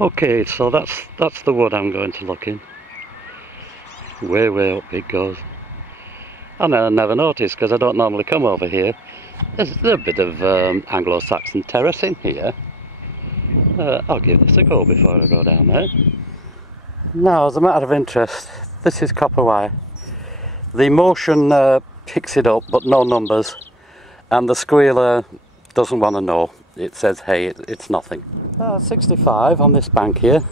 Okay, so that's the wood I'm going to look in. Way up it goes. And I never noticed because I don't normally come over here. There's a bit of Anglo-Saxon terrace in here. I'll give this a go before I go down there. Now, as a matter of interest, this is copper wire. The motion picks it up, but no numbers, and the squealer doesn't want to know. It says, hey, it's nothing. 65 on this bank here.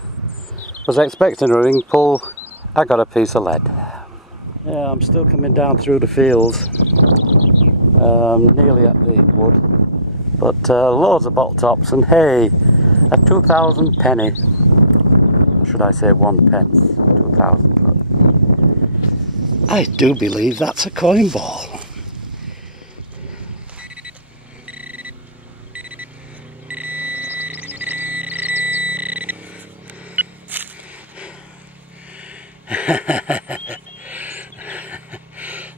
Was expecting a ring pull. I got a piece of lead. Yeah, I'm still coming down through the fields, nearly at the wood, but loads of bottle tops, and hey, a 2,000 penny. Should I say 1 pence? 2,000. I do believe that's a coin ball.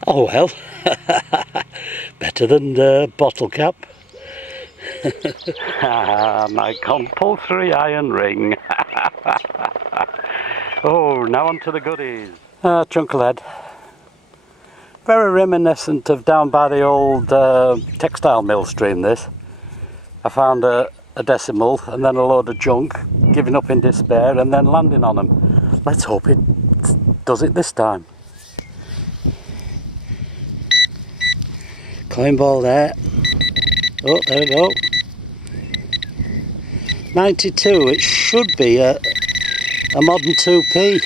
Oh well, better than the bottle cap. My compulsory iron ring. Oh, now on to the goodies. Chunk of lead. Very reminiscent of down by the old textile mill stream this. I found a decimal and then a load of junk, giving up in despair and then landing on them. Let's hope it does it this time. Coin ball there. Oh, there we go. 92, it should be a modern 2p.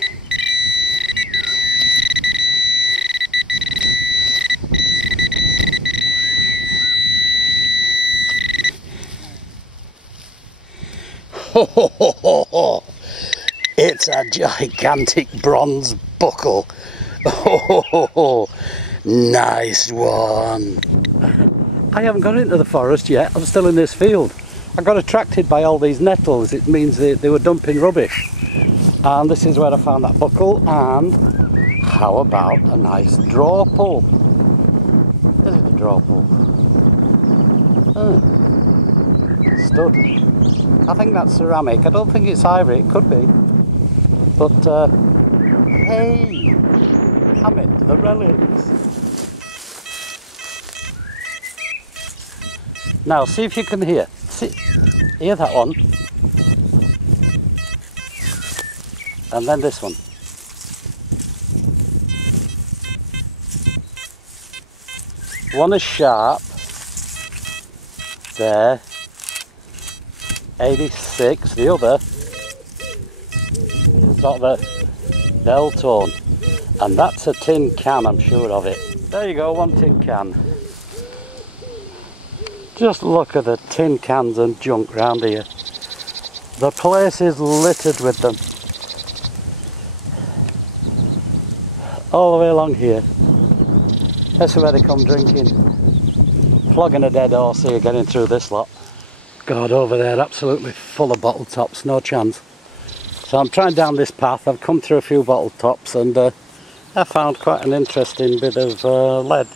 Ho ho ho ho ho! It's a gigantic bronze buckle. Ho ho ho ho! Nice one! I haven't got into the forest yet, I'm still in this field. I got attracted by all these nettles. It means they were dumping rubbish. And this is where I found that buckle, and how about a nice draw pull? Is it a draw pull? Oh. Stud. I think that's ceramic. I don't think it's ivory, it could be. But, hey! I'm into the relics. Now, see if you can hear. Hear that one? And then this one. One is sharp. There. 86. The other sort of a bell tone. And that's a tin can, I'm sure of it. There you go, one tin can. Just look at the tin cans and junk round here. The place is littered with them. All the way along here. That's where they come drinking. Flogging a dead horse here, getting through this lot. God, over there, absolutely full of bottle tops, no chance. So I'm trying down this path. I've come through a few bottle tops and I found quite an interesting bit of lead.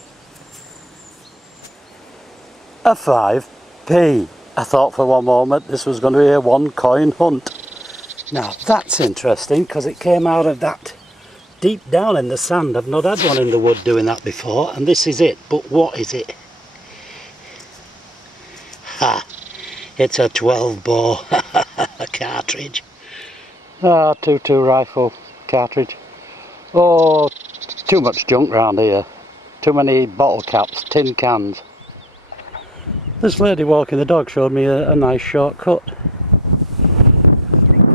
A 5p. I thought for one moment this was going to be a 1 coin hunt. Now that's interesting because it came out of that deep down in the sand. I've not had one in the wood doing that before, and this is it. But what is it? Ha! It's a 12 bore cartridge. Ah, 2.2 rifle cartridge. Oh, too much junk round here. Too many bottle caps, tin cans. This lady walking the dog showed me a nice shortcut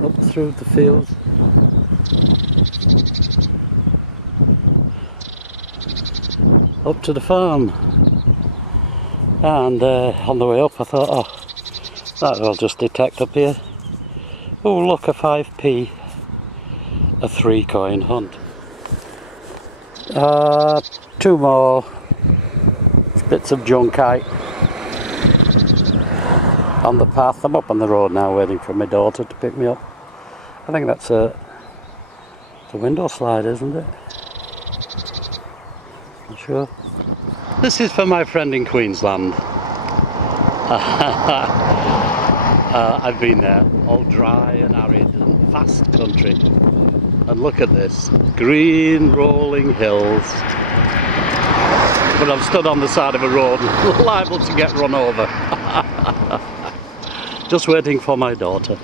up through the fields. Up to the farm. And on the way up I thought, oh, that will just detect up here. Oh look, a 5p. A 3 coin hunt. 2 more bits of junkite on the path. I'm up on the road now waiting for my daughter to pick me up. I think that's the window slide, isn't it? Not sure. This is for my friend in Queensland. I've been there, all dry and arid and vast country. And look at this, green rolling hills. But I'm stood on the side of a road, liable to get run over. Just waiting for my daughter.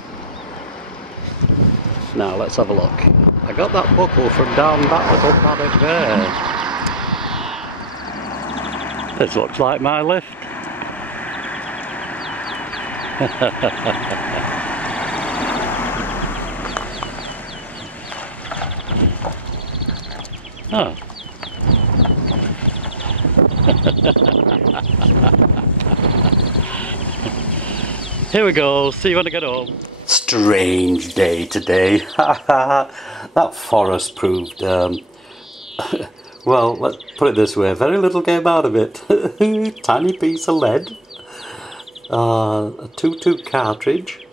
Now let's have a look. I got that buckle from down that little paddock there. This looks like my lift. Oh. Here we go, see you when I get home. Strange day today. That forest proved, well, let's put it this way, very little came out of it. Tiny piece of lead, a 2-2 cartridge,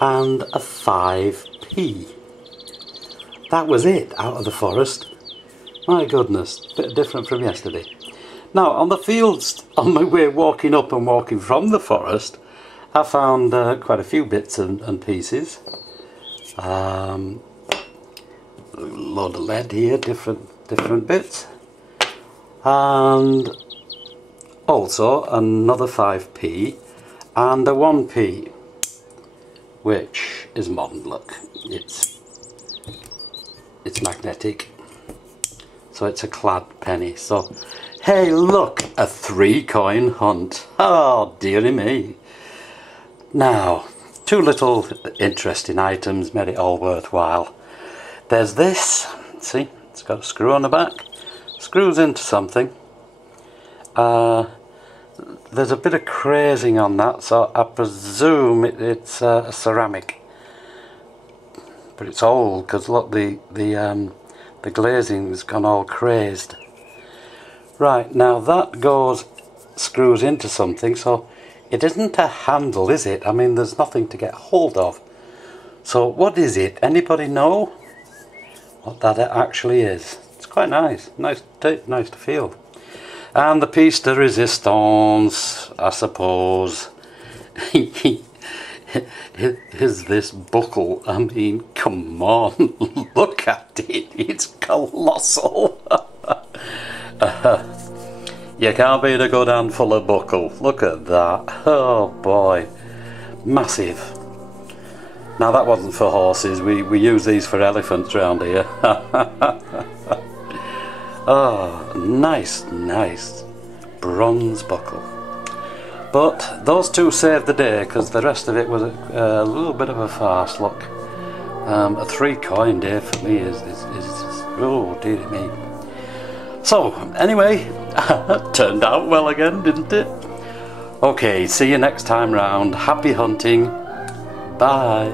and a 5p. That was it out of the forest. My goodness, bit different from yesterday. Now, on the fields, on my way walking up and walking from the forest, I found quite a few bits and pieces. A load of lead here, different bits. And also another 5p and a 1p, which is modern look. It's magnetic. So it's a clad penny. So, hey look, a 3-coin hunt. Oh dearie me. Now, 2 little interesting items made it all worthwhile. There's this, see, it's got a screw on the back. Screws into something. There's a bit of crazing on that, so I presume it's a ceramic. But it's old, because look, the glazing's gone all crazed. Right, now that screws into something, so it isn't a handle, is it? I mean, there's nothing to get hold of. So what is it? Anybody know what that actually is? It's quite nice. Nice to feel. And the piece de resistance, I suppose, is this buckle. I mean, come on, look at it. It's colossal. You can't beat a good handful of buckle. Look at that. Oh boy. Massive. Now that wasn't for horses. We use these for elephants round here. Oh, nice bronze buckle. But those 2 saved the day, because the rest of it was a little bit of a farce. Look, a 3-coin day for me is oh dear me. So anyway, turned out well again, didn't it? Okay, see you next time round. Happy hunting. Bye.